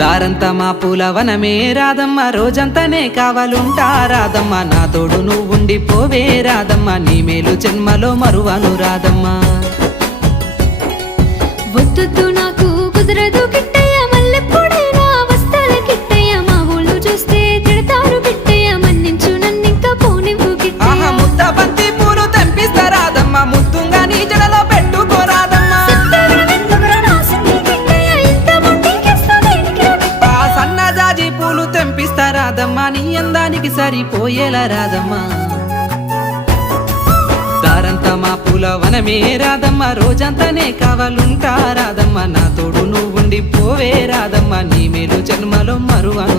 దారంతా మా పూలవనమే రాదమ్మ, రోజంతానే కావాలుంటా రాదమ్మ, నా తోడు నువ్వుండి పోవే రాదమ్మ, నీ మేలు జన్మలో మరువను రాదమ్మ. వద్దు నాకు కుదరదు కిట్టయ్య, మల్లెప్పుడైనా వస్తాల కిట్టయ్య, మా ఊళ్ళు చూస్తే తిడతారు కిట్టయ్య, మన్నించు నన్నింకా పోనివ్వు కిట్టయ్య. ముద్ద బంతి పూలు తెంపిస్తా రాదమ్మ, ముద్దుంగా నీ జడలో పెట్టుకోరాదమ్మ. సన్నజాజి పూలు తెంపిస్తా రాదమ్మ, నీ అందానికి సరిపోయేలా రాదమ్మ. దారంతా మా పూలవనమే రాదమ్మ, రోజంతానే కావాలుంటా రాదమ్మ, నా తోడు నువ్వుండి పోవే రాదమ్మ, నీ మేలు జన్మలో మరువను